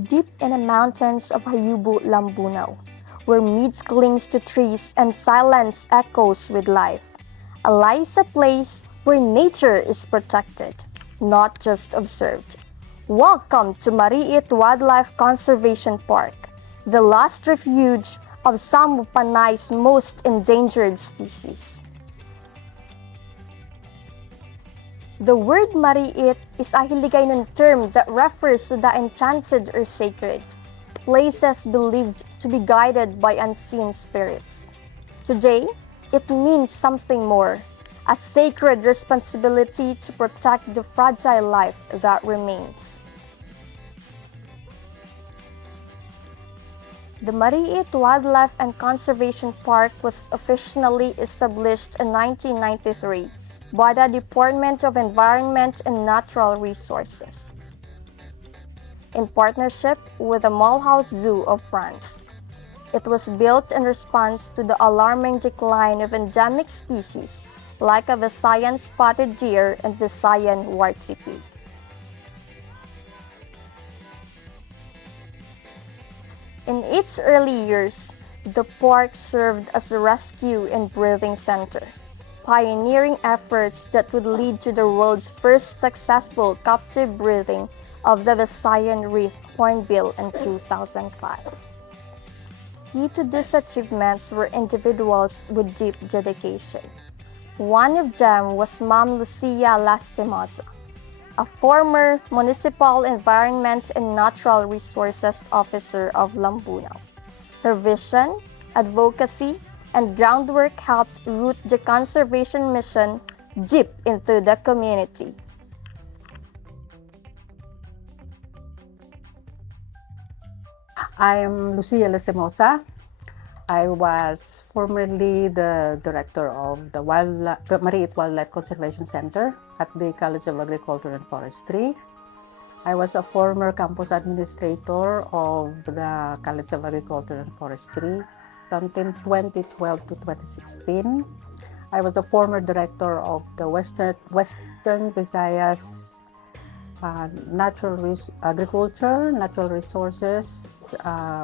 deep in the mountains of Hayubu, Lambunaw, where meads clings to trees and silence echoes with life. Lies a place where nature is protected, not just observed. Welcome to Mariit Wildlife Conservation Park, the last refuge of some of Panay's most endangered species. The word Mariit is a Hiligaynon term that refers to the enchanted or sacred, places believed to be guided by unseen spirits. Today, it means something more, a sacred responsibility to protect the fragile life that remains. The Mariit Wildlife and Conservation Park was officially established in 1993 by the Department of Environment and Natural Resources, in partnership with the Mulhouse Zoo of France. It was built in response to the alarming decline of endemic species like a Visayan spotted deer and Visayan warty pig. In its early years, the park served as a rescue and breeding center, pioneering efforts that would lead to the world's first successful captive breeding of the Visayan wreath hornbill in 2005. Key to these achievements were individuals with deep dedication. One of them was Ma'am Lucia Lastimosa, a former Municipal Environment and Natural Resources Officer of Lambunaw. Her vision, advocacy, and groundwork helped root the conservation mission deep into the community. I'm Lucia Lastimosa. I was formerly the director of the Mariit Wildlife Conservation Center at the College of Agriculture and Forestry. I was a former campus administrator of the College of Agriculture and Forestry from 2012 to 2016. I was the former director of the Western Visayas Agriculture, Natural Resources,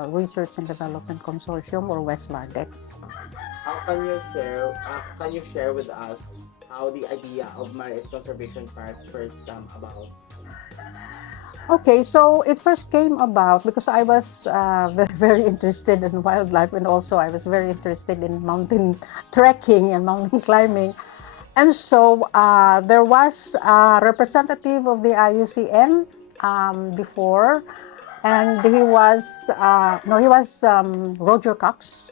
Research and Development Consortium, or WestMARDEC. How can you share with us how the idea of Mariit Conservation Park first came about? Okay, so it first came about because I was very interested in wildlife, and also I was very interested in mountain trekking and mountain climbing. And so there was a representative of the IUCN before, and he was Roger Cox.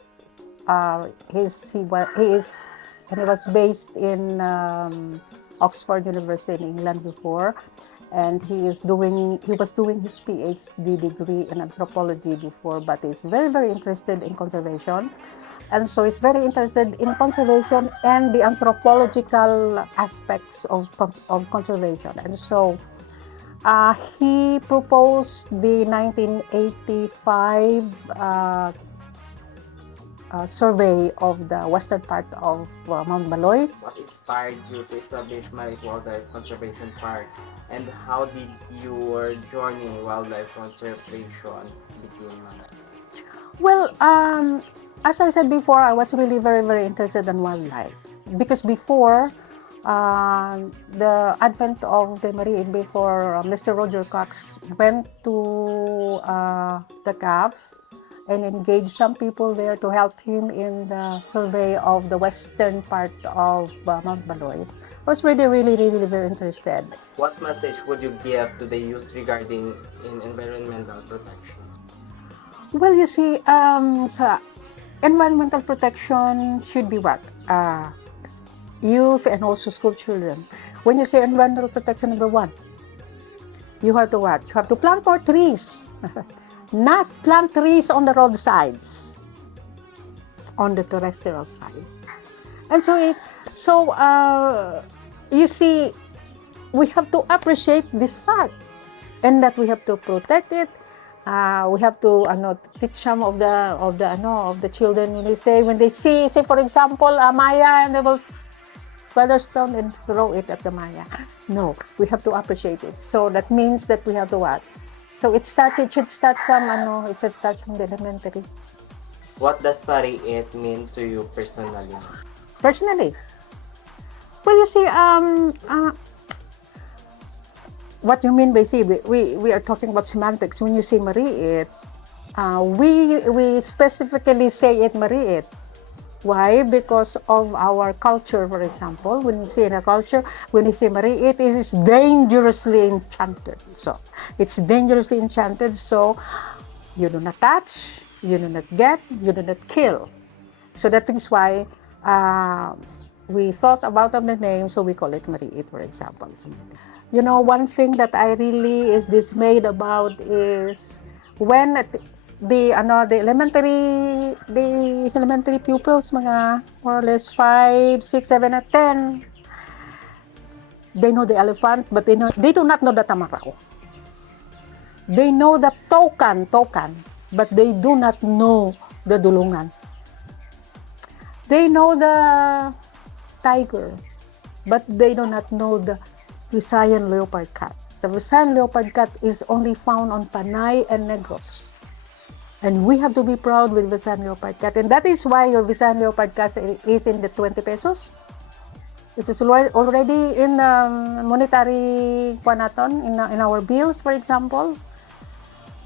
He is and he was based in Oxford University in England before, and he was doing his PhD degree in anthropology before, but he's very interested in conservation. And so he's very interested in conservation and the anthropological aspects of conservation. And so he proposed the 1985 survey of the western part of Mount Baloy. What inspired you to establish Mariit Wildlife Conservation Park, and how did your journey in wildlife conservation begin? Well, as I said before, I was really very interested in wildlife because before the advent of the Mariit, before Mr. Roger Cox went to the CAF and engaged some people there to help him in the survey of the western part of Mount Baloy. I was really very interested. What message would you give to the youth regarding environmental protection? Well, you see, environmental protection should be what? Youth and also school children. When you say environmental protection, number one, you have to what? You have to plant more trees. Not plant trees on the roadsides, on the terrestrial side. And so you see, we have to appreciate this fact, and that we have to protect it. We have to teach some of the children when they see, say for example, a Maya, and they will Featherstone and throw it at the Maya. No, we have to appreciate it. So that means that we have to what? So it should start from the elementary. What does Pariit mean to you personally? Personally, well, you see, what you mean by see, we are talking about semantics. When you say mariit, we specifically say it mariit. Why? Because of our culture, for example. When you say in a culture, when you say mariit, it is dangerously enchanted. So it's dangerously enchanted. So you do not touch, you do not get, you do not kill. So that is why we thought about the name, so we call it mariit, for example. You know, one thing that I really is dismayed about is when the elementary pupils, mga more or less 5, 6, 7, and 10, they know the elephant, but they do not know the tamarao. They know the tokan, but they do not know the dulungan. They know the tiger, but they do not know the Visayan leopard cat. The Visayan leopard cat is only found on Panay and Negros. And we have to be proud with Visayan leopard cat. And that is why your Visayan leopard cat is in the 20 pesos. It is already in monetary quanaton in our bills, for example.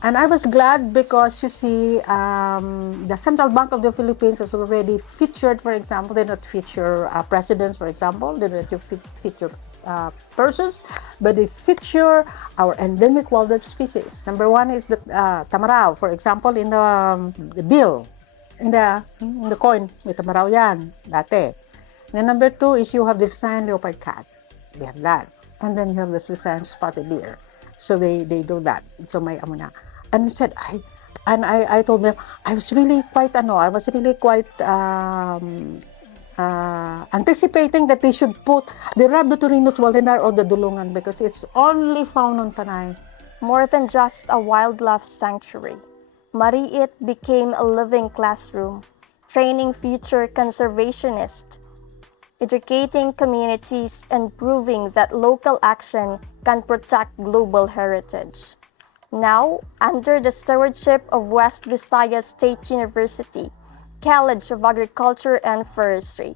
And I was glad because you see, the Central Bank of the Philippines has already featured, for example, they not feature presidents, for example, they not feature persons, but they feature our endemic wildlife species. Number one is the tamarao, for example, in the bill, in the coin, may tamarao yan, dati. Then number two is you have the Visayan leopard cat. They have that. And then you have the Visayan spotted deer. So they do that. So may amo na. And he said, I told them, I was really quite anticipating that they should put the Rhabdoturinus wallinar on the dulungan because it's only found on Panay. More than just a wildlife sanctuary, Mariit became a living classroom, training future conservationists, educating communities, and proving that local action can protect global heritage. Now, under the stewardship of West Visayas State University, College of Agriculture and Forestry,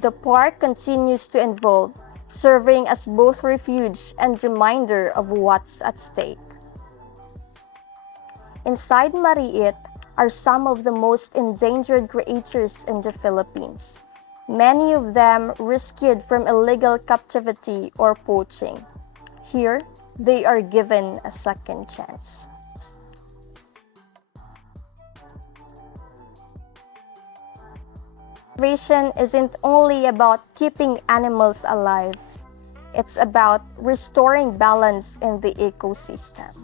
the park continues to evolve, serving as both refuge and reminder of what's at stake. Inside Mariit are some of the most endangered creatures in the Philippines, many of them rescued from illegal captivity or poaching. Here, they are given a second chance. Conservation isn't only about keeping animals alive, it's about restoring balance in the ecosystem.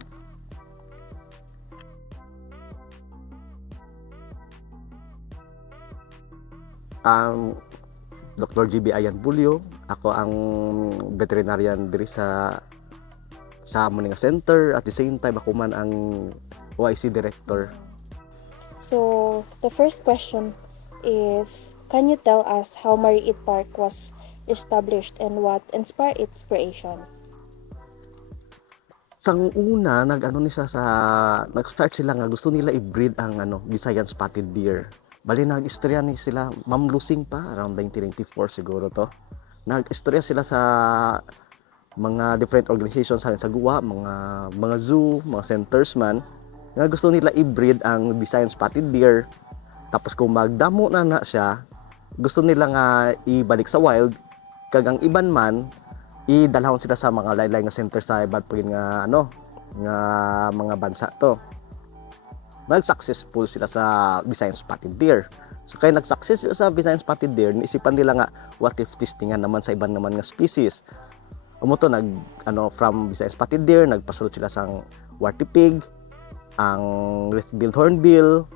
Dr. GB Ayan Bulyo. Ako ang veterinarian diri sa Moninga Center. At the same time, ako man ang OIC director. So, the first question is, can you tell us how Mariit Park was established and what inspired its creation? Sang una, nag-start sila nga gusto nila i-breed ang Visayan spotted deer. Bali nag-istorya ni sila, Ma'am Lusing pa, around 1994 siguro to. Nag-istorya sila sa mga different organizations sa Guwa, mga zoo, mga centers man, nga gusto nila i-breed ang Visayan spotted deer. Tapos kung magdamo na siya, gusto nila nga ibalik sa wild, kagang iban man, idalhon sila sa mga laylay nga centers sa iba't pagin nga nga mga bansa to. Nag-successful sila sa Visayan spotted deer. So kaya nag-success sila sa Visayan spotted deer, naisipan nila nga what if testingan naman sa iban naman nga species. Umuto from Visayan spotted deer, nagpasulod sila sang warty pig, ang wreath-billed hornbill,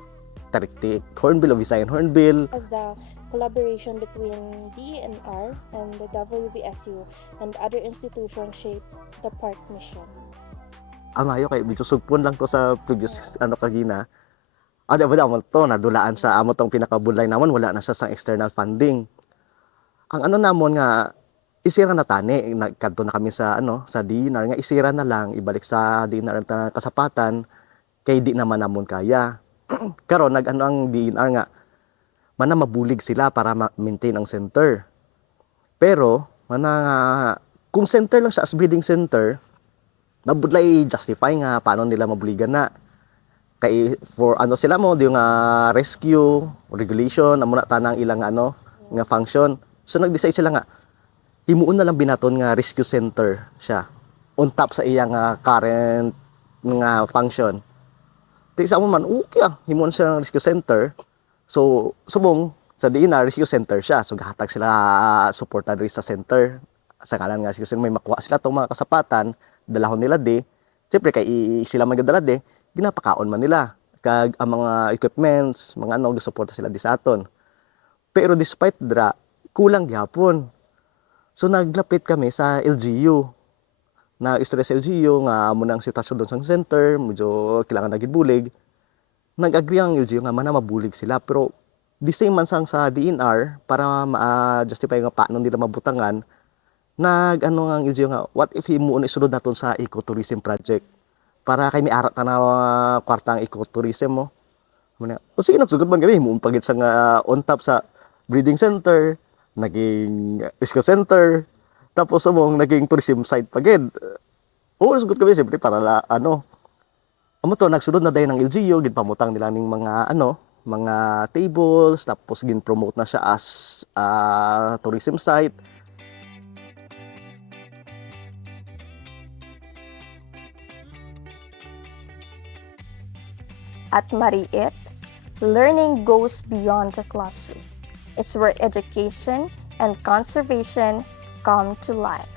tarik-tik hornbill o Visayan hornbill. As the collaboration between DENR and the WVSU and other institutions shape the park mission. Ayo kay medyo sugpon lang to sa previous kagina. Diba mo to nadulaan sa amo tong pinakabudlay namon, wala na siya sa external funding. Ang namon nga isira na tani, nagkanto na kami sa sa dinner nga isira na lang ibalik sa dinner ta kasapatan kay di naman namon kaya. Karon nag-ano ang DNR nga mana mabulig sila para ma-maintain ang center. Pero mana kung center lang siya as breeding center, nabudlay justify nga paano nila mabuligan na. Kay for ano sila mo yung rescue, regulation, amo na tanang ilang nga function. So nag-decide sila nga himuon na lang binaton nga rescue center siya on top sa iyang current nga function. Di sa mo man okay himuon siya ng rescue center. So subong sa diin na rescue center siya. So gahatag sila suporta diri sa center. Sa kalan nga rescue center may makuha sila tong mga kasapatan, dalahon nila di. Siyempre kay sila magdala di, ginapakaon man nila kag ang mga equipments, mga gisuporta sila di sa aton. Pero despite dra, kulang gyapon. So naglapit kami sa LGU. Na-stress LGU nga amo nang sitwasyon doon sa center, medyo kailangan na gidbulig. Nag-agree ang LGU nga mana mabulig sila pero the same man sang sa DNR para ma-justify nga paano nila mabutangan. Nag-ano nga ang LGU nga what if himuon isulod naton sa ecotourism project para kay may arat na kwartang ecotourism mo. O sige nagsugod man kami himuon pagit sa nga on top sa breeding center, naging rescue center, tapos umong naging tourism site pagid. Oo, sugot kami siyempre para amo to nagsulod na dayon ng LGU, ginpamutang nila ning mga mga tables, tapos gin-promote na siya as tourism site. At Mariit, learning goes beyond the classroom. It's where education and conservation come to life.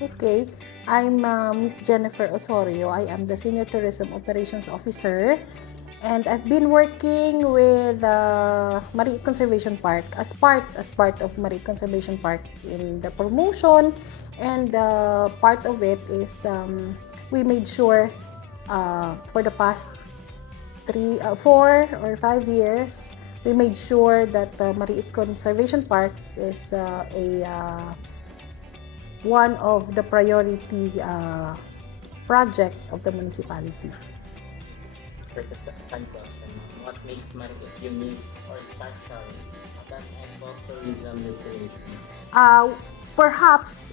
Okay, I'm Miss Jennifer Osorio. I am the Senior Tourism Operations Officer, and I've been working with Mariit Conservation Park as part of Mariit Conservation Park in the promotion, and part of it is we made sure for the past 4 or 5 years we made sure that Mariit Conservation Park is one of the priority project of the municipality. Second question, what makes Mariit unique or special as an ecotourism destination? Perhaps,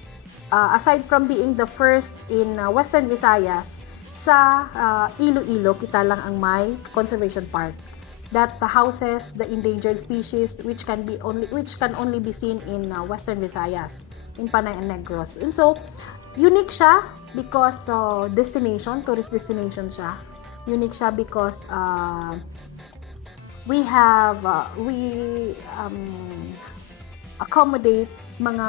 aside from being the first in Western Visayas, sa Iloilo kita lang ang may conservation park that houses the endangered species which can only be seen in Western Visayas, in Panay and Negros. And so, unique siya because tourist destination siya. Unique siya because we accommodate mga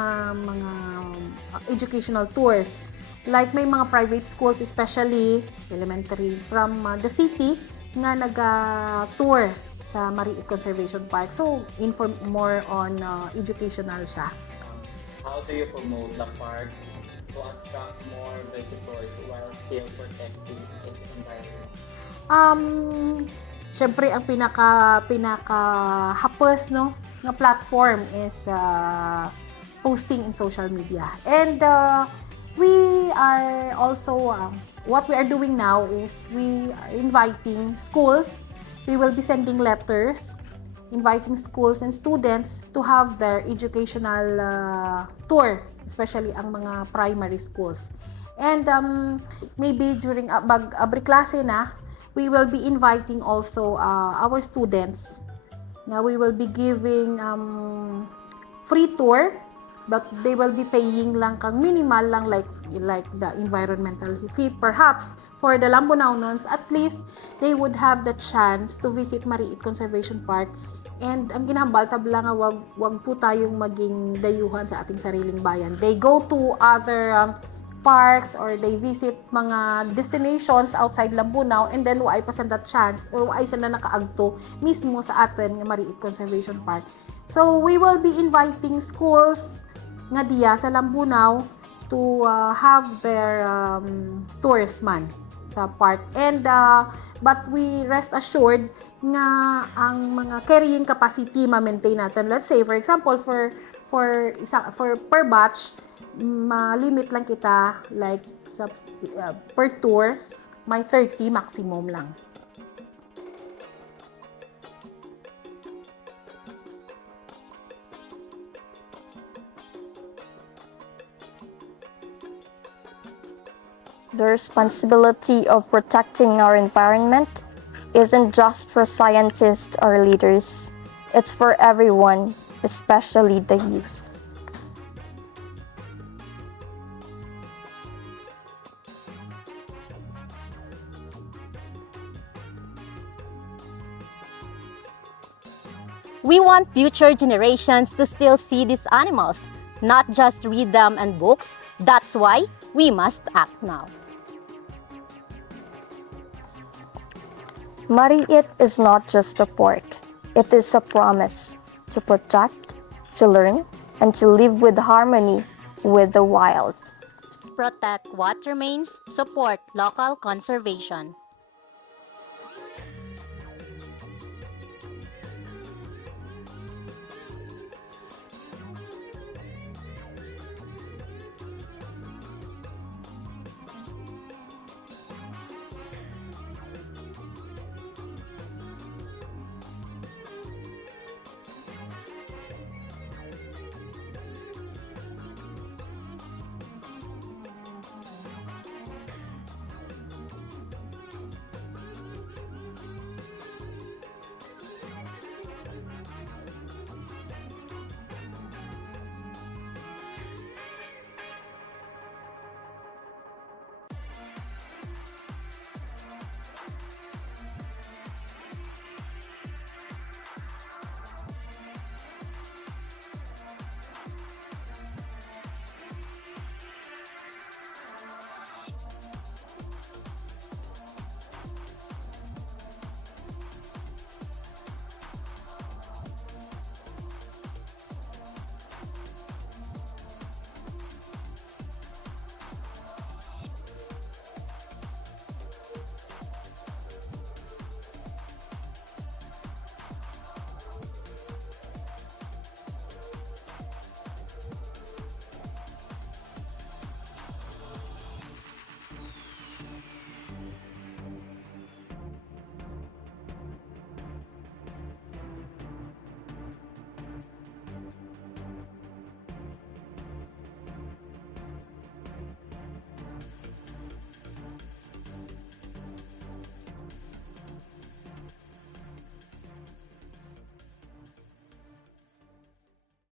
educational tours. Like may mga private schools, especially elementary, from the city nga nag-tour sa Mariit Conservation Park. So, inform more on educational siya. How do you promote the park to attract more visitors while still protecting its environment? Syempre ang pinaka hapos nga platform is posting in social media. And we are also what we are doing now is we are inviting schools. We will be sending letters inviting schools and students to have their educational tour, especially ang mga primary schools. And maybe during abri klase na, we will be inviting also our students. Now we will be giving free tour, but they will be paying lang kang minimal lang like the environmental fee. Perhaps for the Lambunaunons, at least they would have the chance to visit Mariit Conservation Park. And ang ginahambal tabla nga wag po tayong maging dayuhan sa ating sariling bayan. They go to other parks or they visit mga destinations outside Lambunaw, and then waay pa sa that chance or waay sa na nakaagto mismo sa atin nga Mariit Conservation Park. So we will be inviting schools nga diya sa Lambunaw to have their tours man sa park. And but we rest assured nga ang mga carrying capacity ma-maintain natin. Let's say for example for per batch ma-limit lang kita like sa per tour may 30 maximum lang. The responsibility of protecting our environment isn't just for scientists or leaders. It's for everyone, especially the youth. We want future generations to still see these animals, not just read them in books. That's why we must act now. Mariit is not just a park. It is a promise to protect, to learn, and to live with harmony with the wild. Protect what remains, support local conservation.